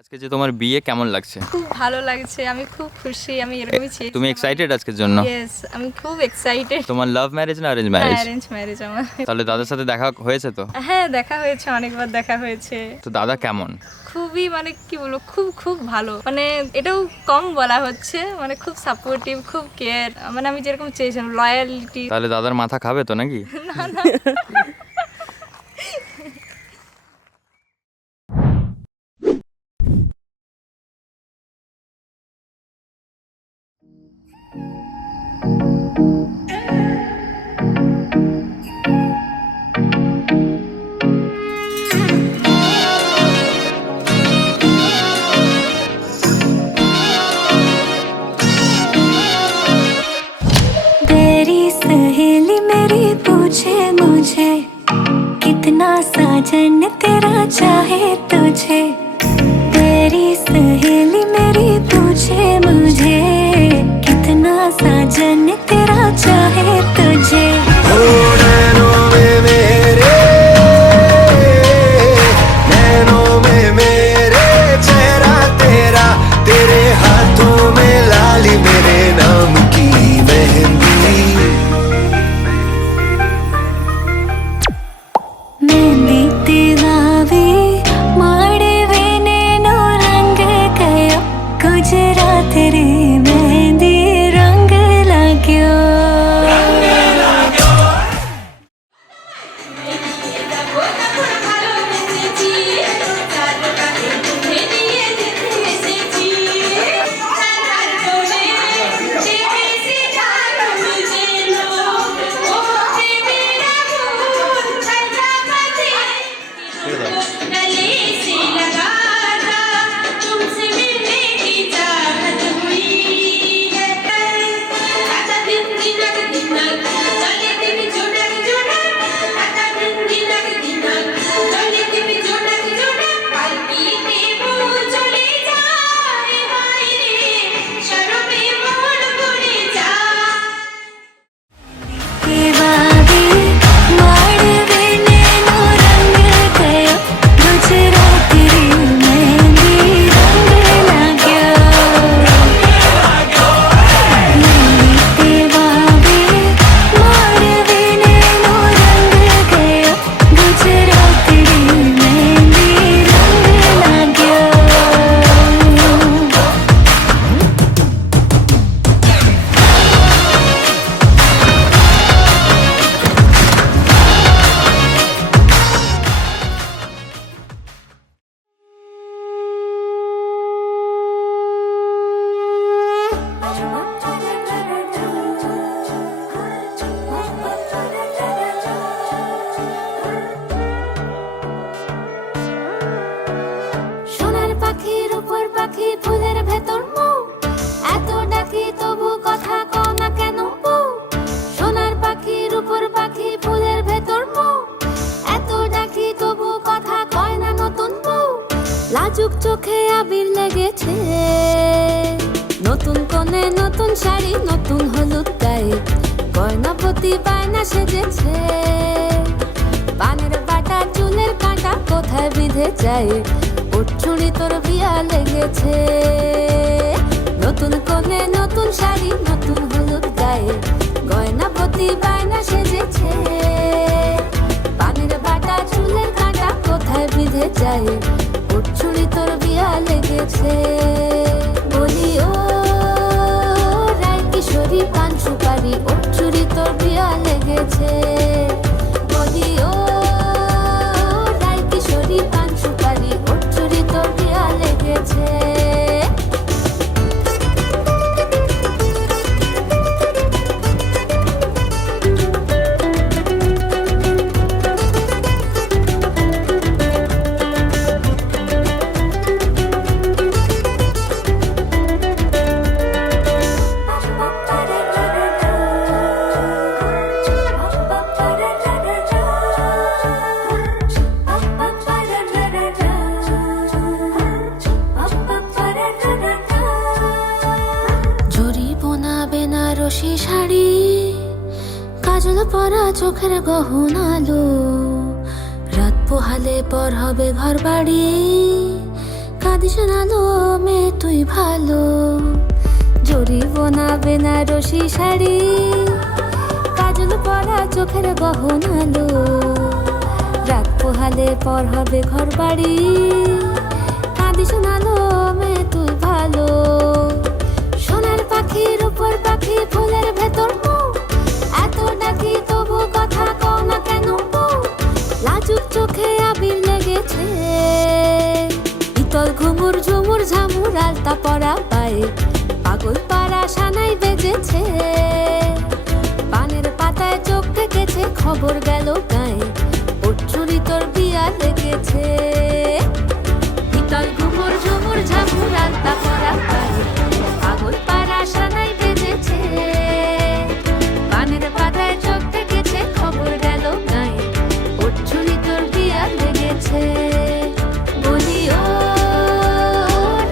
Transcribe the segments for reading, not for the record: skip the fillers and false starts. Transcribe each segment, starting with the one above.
আজকে যে তোমার বিয়ে কেমন লাগছে? খুব ভালো লাগছে, আমি খুব খুশি, আমি এরকমই চেয়েছিলাম। তুমি এক্সাইটেড আজকের জন্য? ইয়েস, আমি খুব এক্সাইটেড। তোমার লাভ ম্যারেজ না অ্যারেঞ্জ ম্যারেজ? অ্যারেঞ্জ ম্যারেজ আমার। তাহলে দাদার সাথে দেখা হয়েছে তো? হ্যাঁ, দেখা হয়েছে, অনেকবার দেখা হয়েছে। তো দাদা কেমন? খুবই মানে কি বলবো, খুব খুব ভালো, মানে এটাও কম বলা হচ্ছে, মানে খুব সাপোর্টিভ, খুব কেয়ার, মানে আমি যেরকম চেয়েছিলাম, লয়ালিটি। তাহলে দাদার মাথা খাবে তো নাকি? না না। तेरी सहेली मेरी पूछे मुझे कितना साजन तेरा चाहे तुझे। तेरी सहेली मेरी पूछे मुझे कितना साजन तेरा चाहे तुझे। नैनों में मेरे चेहरा तेरा, तेरे हाथों में लाली मेरे नाम की मेहंदी। मेहंदी तेरावी माड़वे नेनो रंग गयो गुजरात रे मेहंदी रंग लाग्यो। সোনার পাখির উপর পাখি ফুলের ভেতর মৌ, এত ডাকি তবু কথা কও না কেন বউ। সোনার পাখির উপর পাখি ফুলের ভেতর মৌ, এত ডাকি তবু কথা কয় না নতুন বউ। লাজুক চোখে আবির লেগেছে, নতুন কোণে নতুন শাড়ি নতুন হলুদ গায়ে, গয়না প্রতি বায়না সেজেছে। পানের বাটা চুলের কাঁটা কোথায় বিঁধে যায়, উঠছুড়ি তোর বিয়া লেগেছে। নতুন কোণে নতুন শাড়ি নতুন হলুদ গায়ে, গয়না প্রতি বায়না সেজেছে। পানের বাটা চুলের কাঁটা কোথায় বিঁধে যায়, উঠছুড়ি তোর বিয়া লেগেছে। বলি ও রায় কিশোরী পান সুপারি, উঠছুড়ি তোর বিয়া লেগেছে। বলি ও রায় কিশোরী পান সুপারি, উঠছুড়ি তোর বিয়া লেগেছে। বেনারসি শাড়ি, কাজল পরা চোখের গহনালো, রাত পোহালে পর হবে ঘর বাড়ি। কাঁদিস না লো মেয়ে তুই ভালো, জরিব না বেনারসি শাড়ি, কাজল পরা চোখের গহনালো, রাত পোহালে পর হবে ঘর বাড়ি। কাঁদিস না লো মেয়ে তুই ভালো, সোনার পাখির উপর পাখি ফুলের ভেতর মুখ, এত ডাকি তবু কথা কও না কেন বউ? লাজুক চোখে আবির লেগেছে, ইতল ঘুমুর ঝুমুর ঝামুর আলতা পরা পায়ে, পাগল পাড়া সানাই বেজেছে, পানের পাতায় চোখ থেকেছে, খবর গেল গায়ে, ওর চুরি তোর বিয়া লেগেছে। ইতল ঘুমুর ঝুমুর ঝামুর আলতা পরা পায়ে, পাগল পাড়া সানাই বেজেছে, পানের পাতায় চোখ থেকেছে, খবর গেল গায়ে, ওর চুরি তোর বিয়া লেগেছে। বলি ও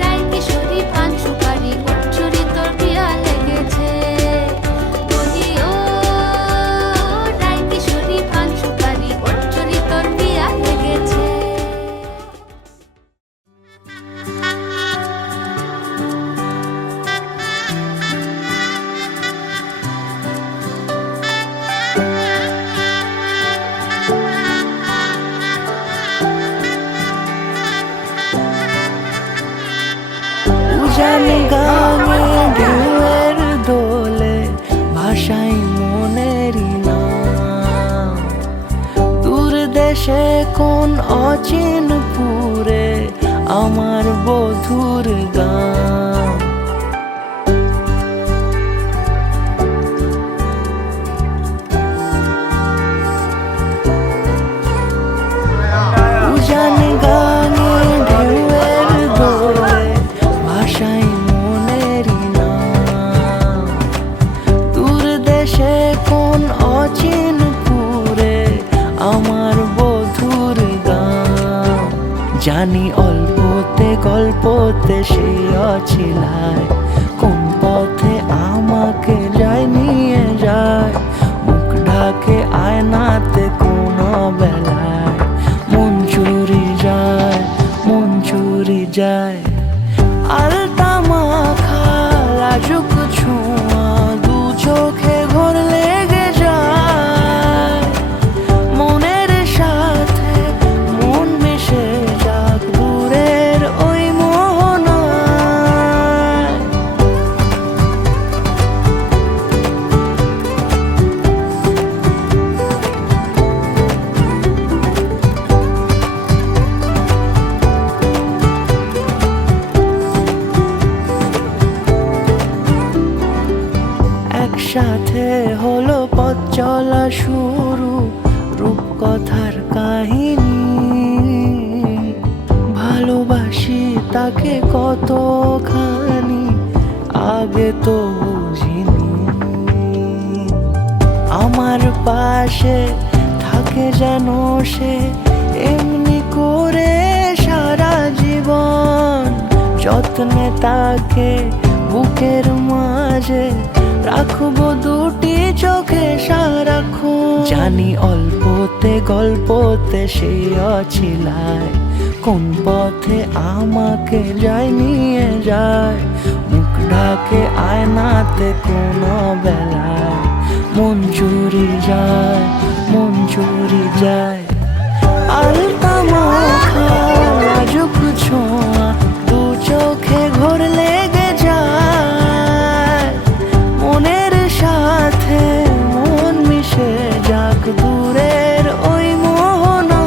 রাই কিশোরী পান সুপারি, ওর চুরি তোর বিয়া লেগেছে। বলি ও রাই কিশোরী পান সুপারি, ওর চুরি তোর বিয়া লেগেছে। উজানি গানে ঢেউয়ের দোলে ভাষাই মনেরই নাম, দূর দেশে কোন অচিনপুরে আমার বধুর গান। উজানি গানে ঢেউয়ের দোলে ভাষাই মনেরই নাম, দূর দেশে কোন অচিনপুরে আমার বধুর গান। জানি অল্পতে গল্পতে সে অছিলায়, কোন পথে আমাকে যায় নিয়ে যায়, মুখ ঢাকে আয়নাতে কোন বেলায়, মন চুরি যায়, মন চুরি যায়। আলতা মাখা লাজুক ছোঁয়া দু চোখে ঘোর লেগে যায়, মনের সাথে মন মিশে যাক দূরের ওই মোহনায়। একসাথে হলো পথ চলা শুরু, রূপকথার কাহিনী, ভালোবাসি তাকে কতখানি আগে তো বুঝিনি। আমার পাশে থাকে যেন সে এমনি করে সারা জীবন, যত্নে তাকে বুকের মাঝে রাখবো দুটি চোখে সারাক্ষণ। জানি অল্পতে গল্পতে সে অছিলায়, কোন পথে আমাকে যায় নিয়ে যায়, মুখ ঢাকে আয়নাতে কোন বেলায়, মন চুরি যায়, মন চুরি যায়। আলতা মাখা লাজুক ছোঁয়া দু চোখে ঘোর লেগে যায়, মনের সাথে মন মিশে যাক দূরের ওই মোহনায়।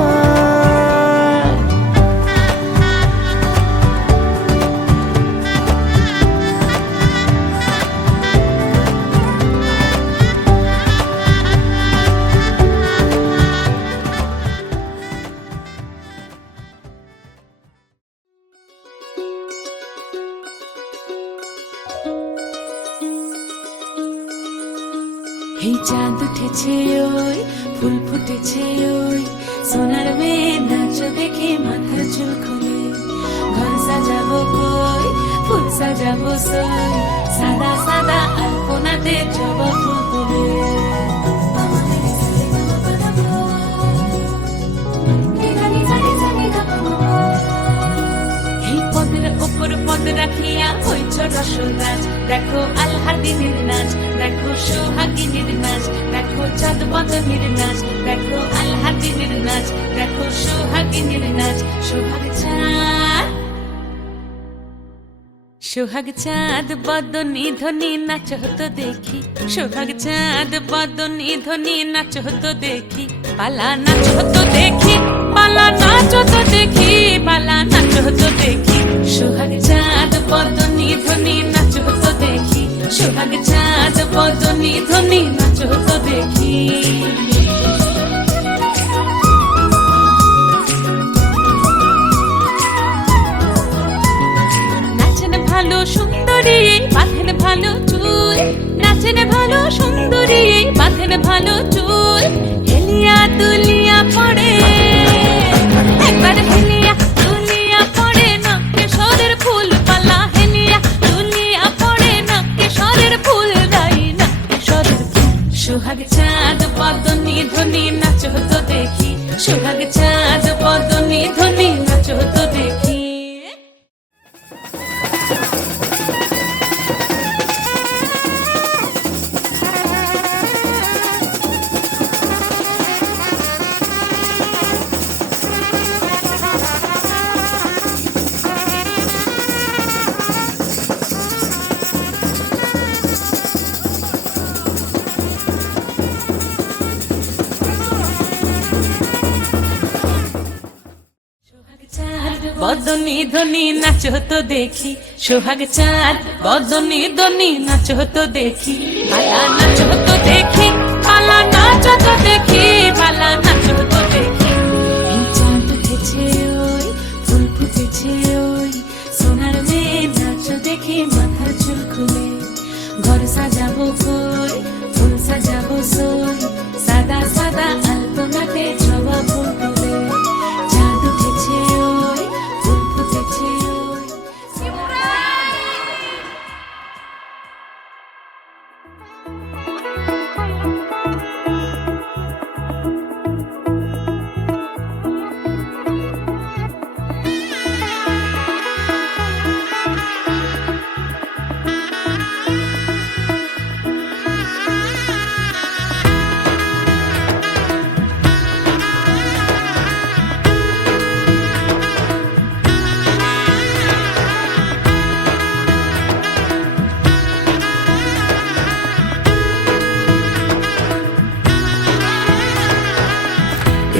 এই চাঁদ উঠেছে ওই ফুল ফুটেছে ওই, সোনার মেয়ে নাচ দেখে মাথার চুল খুলে, ঘর সাজাবো কই ফুল সাজাবো সই, সাদা সাদা আলপনাতে জবা ফুল তুলে। এই পথে উপর পদ রাখিয়া হইছ রসরাজ। দেখো আল্লাহর দিনের নাচ, দেখো সোহাগিনীর নাচ, দেখো চাঁদ বদনের নাচ, দেখো আল্লাহর দিনের নাচ, দেখো সোহাগিনীর নাচ। সোহাগ চাঁদ, সোহাগ চাঁদ বদনী ধ্বনি নাচ হতো দেখি, সোহাগ চাঁদ বদনী ধ্বনি নাচ হতো দেখি, পালা নাচ হতো দেখি, পালা নাচ হতো দেখি, পালা নাচ হতো দেখি। সোহাগ চাঁদ বদনী ধ্বনি নাচ হতো দেখি, সোহাগ চাঁদ বদনী ধ্বনি নাচ হতো দেখি। ভালো সুন্দরী বাঁধেন ভালো চুল, নাচেন ভালো সুন্দরী বাঁধেন ভালো চুল, হেলিয়া দুলিয়া পড়ে একবার হেলিয়া দুলিয়া পড়ে না কেশরের ফুল পালা, হেলিয়া দুলিয়া পড়ে না কেশরের ফুল দাই না কেশরের ফুল। সোহাগ চাঁদ বদনী ধ্বনি নাচ হতো দেখি, সোহাগ চাঁদ বদনী ধ্বনি নাচ হতো দেখি। বদনী ধ্বনি নাচ হতো দেখি, সোহাগ চাঁদ বদনী ধ্বনি নাচ হতো দেখি, পালা নাচ হতো দেখি, পালা নাচ হতো দেখি, পালা নাচ হতো দেখি। এই চাঁদ উঠেছে ওই ফুল ফুটেছে ওই, সোনার মেয়ে নাচ দেখি মাথার চুল খুলে, ঘর সাজাবো কই ফুল সাজাবো সই, সাদা সাদা আলপনাতে জবা ফুল তুলে, চাঁদ উঠেছে ওই ফুল ফুটেছে ওই।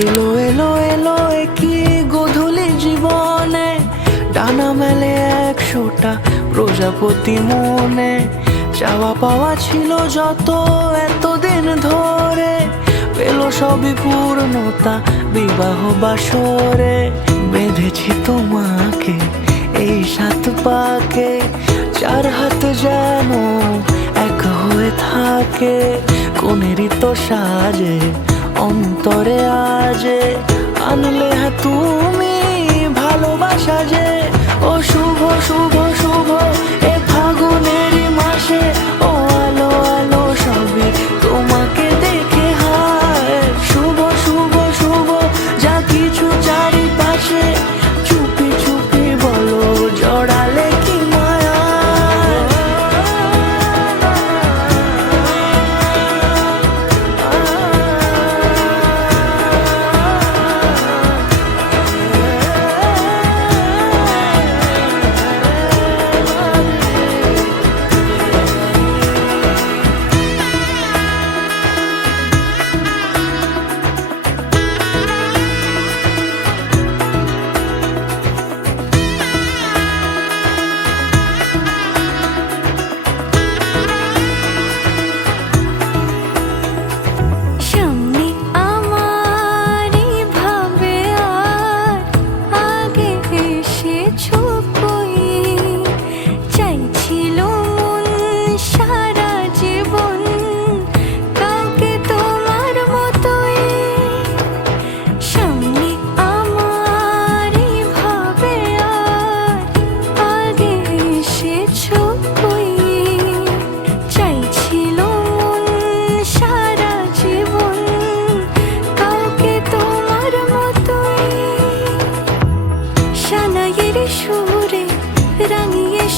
এলো এলো এলো কি গোধূলি জীবনে, ডানা মেলে 100টা প্রজাপতি মনে, চাওয়া পাওয়া ছিল যত এতদিন ধরে, পেল সবই পূর্ণতা বিবাহ বাসরে। বেঁধেছি তোমাকে এই 7 পাকে, 4 হাত যেন এক হয়ে থাকে, কোনেরই তো সাজে অন্তরে আজে, আনলে হ্যাঁ তুমি ভালোবাসা যে। ও শুভ শুভ শুভ এ ফাগুনেরই মাসে, ও আলো আলো সবে তোমাকে দেখে হায়, শুভ শুভ শুভ যা কিছু চারিপাশে, চুপি চুপি বলো জড়ালে কি মায়া।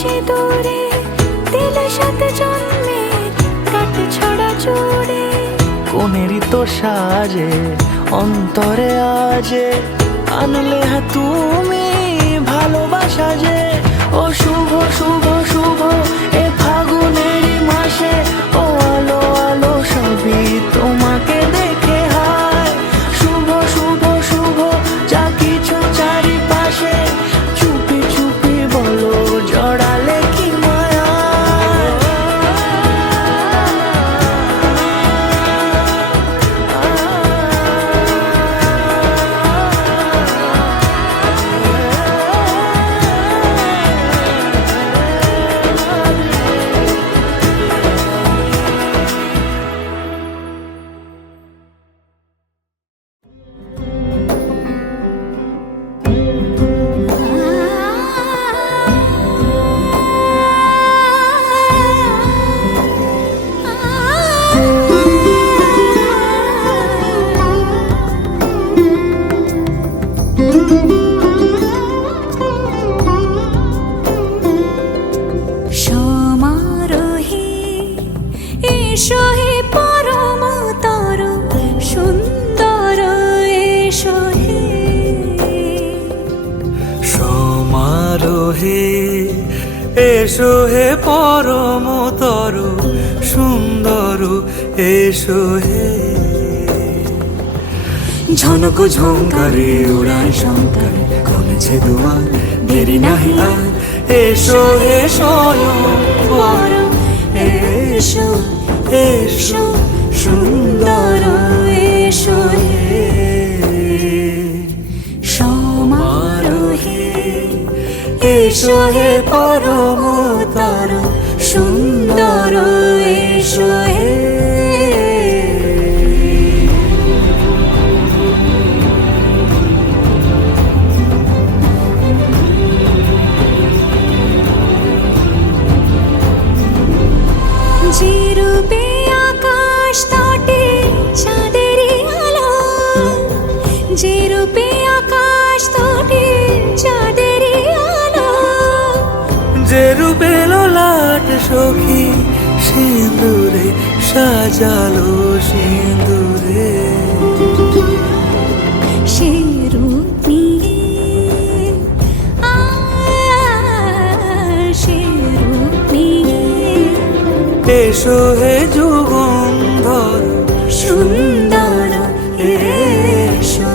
সিঁদুরে দিলে সাথে জন্মে কাট ছড়া জুড়ে কোনেরই তো সাজে অন্তরে আজে আনলে হ্যাঁ তুমি ভালোবাসা যে ও শুভ শুভ শুভ এ ফাগুনেরই মাসে ও আলো আলো সবই তোমাকে দেখে হায় শুভ শুভ শুভ যা কিছু চারিপাশে চুপি চুপি বলো জড়ালে কি মায়া সমারোহে এসো হে পরমতর সুন্দর এসো হে সমারোহে এসো হে পরমতর সুন্দর এসো হে ঝনক ঝঙ্কারে উড়ায় শঙ্কর কমেছে দুয়ার দেরি নাহি আর এসো হে স্বয়ং বর এসো এসো সুন্দর এসো হে সমারোহে এসো হে পরমতর সুন্দর এসো হে যে রূপে আকাশ তটে চাঁদেরই আলো যে রূপে আকাশ তটে চাঁদেরই আলো যে রূপে ললাট সখী সিঁদুরে সাজালো সিঁদুরে সে রূপ নিয়ে সে রূপ নিয়ে এসো হে যুগন্ধর সুন্দর এসো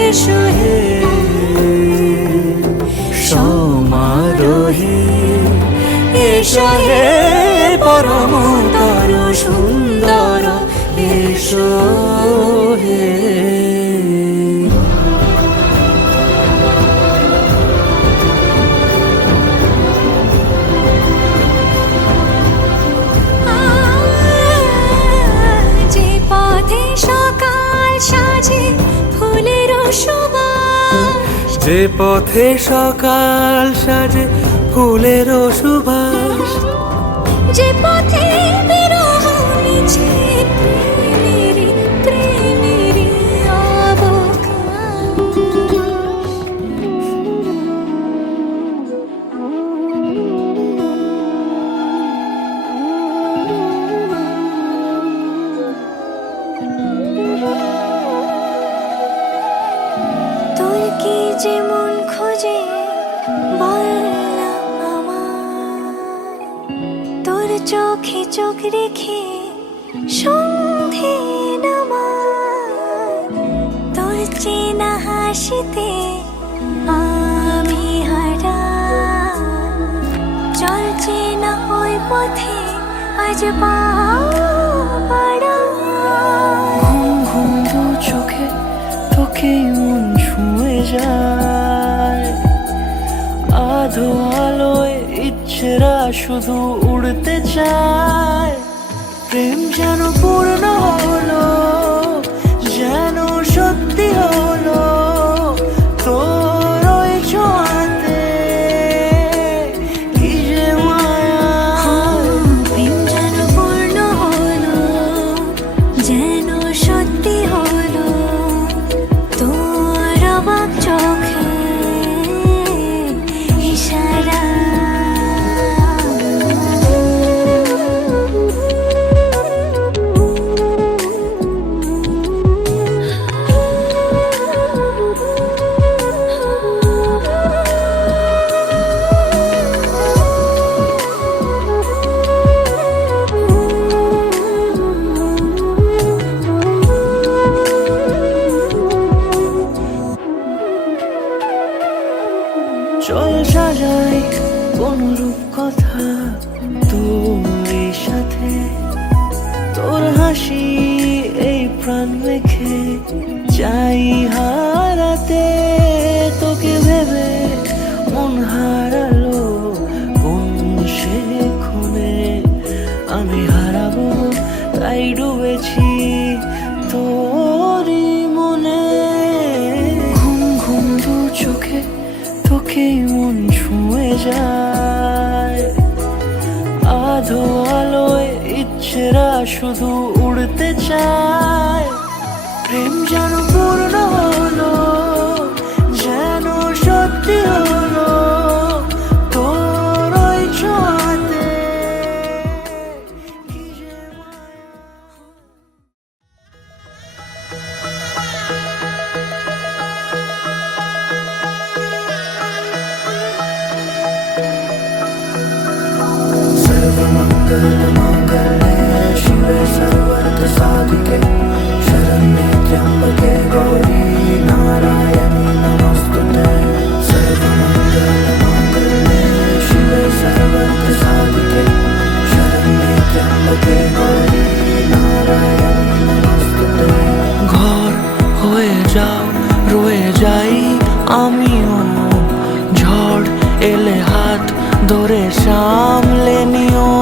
এসো হে সমারোহে এসো হে পরমতর সুন্দর এসো হে যে পথে সকাল সাজে ফুলের সুবাস যে পথে সকাল সাজে ফুলের সুবাস যে পথে বিরহ মিছে প্রেমেরই প্রেমেরই অবকাশ তোর কি যে মন খোঁজে বললাম আমার তোর চোখে চোখ রেখে সন্ধে নামার তোর চেনা হাসিতে আমি হারা চল চেনা ওই পথে আজ পাড়া ঘুম ঘুম দু চোখে তোকে মন ছুঁয়ে যায় আধো আলোয় ইচ্ছেরা শুধু উড়তে চায় প্রেম যেন পূর্ণ হলো যেন সত্যি হলো তোর ওই ছোঁয়াতে কি যে মায়া প্রেম যেন পূর্ণ হলো যেন সত্যি হলো তোর অবাক চোখে ইশারা চল সাজাই কোন রূপ কথা তোর সাথে, তোর হাসি এই প্রাণ মেখে চাই হারাতে, তোকে ভেবে মন হারালো কোন সে ক্ষণে, আমি হারাবো তাই ডুবেছি তোরই মনে। ঘুম ঘুম দু চোখে তোকেই মন ছুঁয়ে যায়, আধো আলোয় ইচ্ছেরা শুধু উড়তে চায়। প্রেম যেন পূর্ণ হলো, যেন সত্যি হলো তোর ওই ছোঁয়াতে। কি যে सर्वमङ्गलमाङ्गल्ये शिवे सर्वार्थसाधिके शरण्ये त्र्यम्बके गौरी नारायणी नमोस्तुते। सर्वमङ्गलमाङ्गल्ये शिवे सर्वार्थसाधिके शरण्ये त्र्यम्बके गौरी नारायणी नमोस्तुते। ঘর হয়ে যাও রয়ে যাই আমিও, ঝড় এলে হাত ধরে সামলে নিও,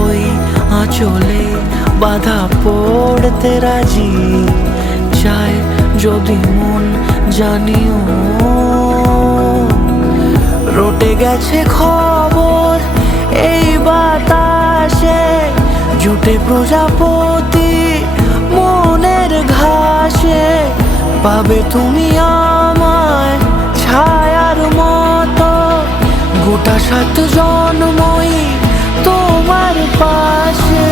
ওই আঁচলে বাধা পড়তে রাজি চায় যদি মন জানিও। রটে গেছে খবর এই বাতাসে, জুটে প্রজাপতি মনের ঘাসে, পাবে তুমি আমায় ছায়ার মতো গোটা 7 জন্মই তোমার পাশে।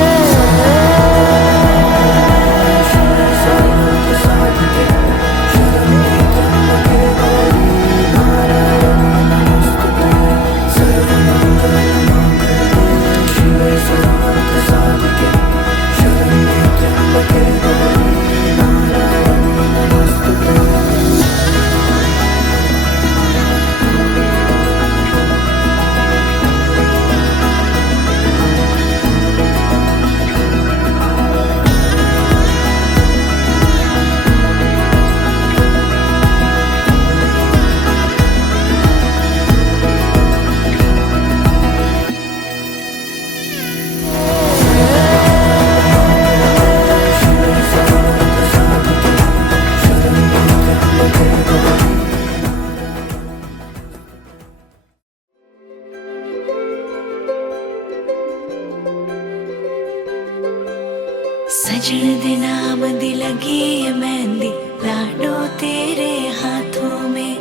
सजन दे नाम दी लगी है मेहंदी लाडो तेरे हाथों में,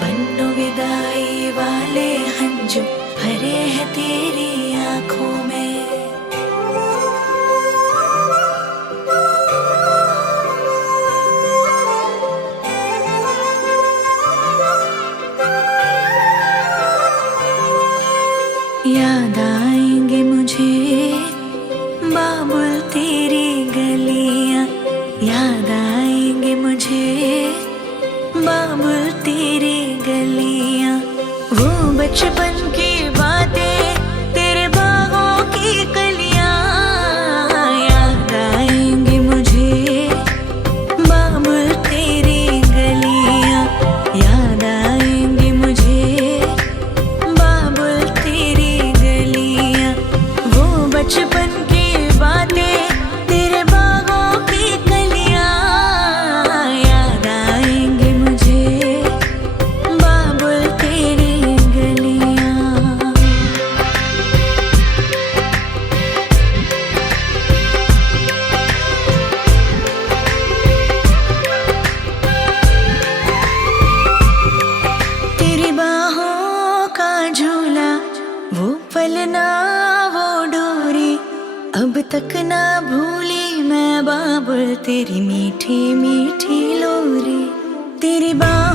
बन्नो विदाई वाले हंजू भरे हैं तेरी आंखों में। याद आएंगे मुझे बाबुल तेरी गलियां, याद आएंगे मुझे बाबुल तेरी गलियां, वो बचपन की बातें तेरे बागों की कलियां, याद आएंगे मुझे बाबुल तेरी गलियां, याद आएंगे मुझे बाबुल तेरी गलियां, वो बचपन की बातें तेरे बागों की कलियां, याद आएंगे मुझे बाबुल तेरी गलियां। तेरी बाहों का झूला वो पलना वो डोरी, अब तक ना भूली मैं बाबुल तेरी मीठी मीठी लोरी। तेरी बाहों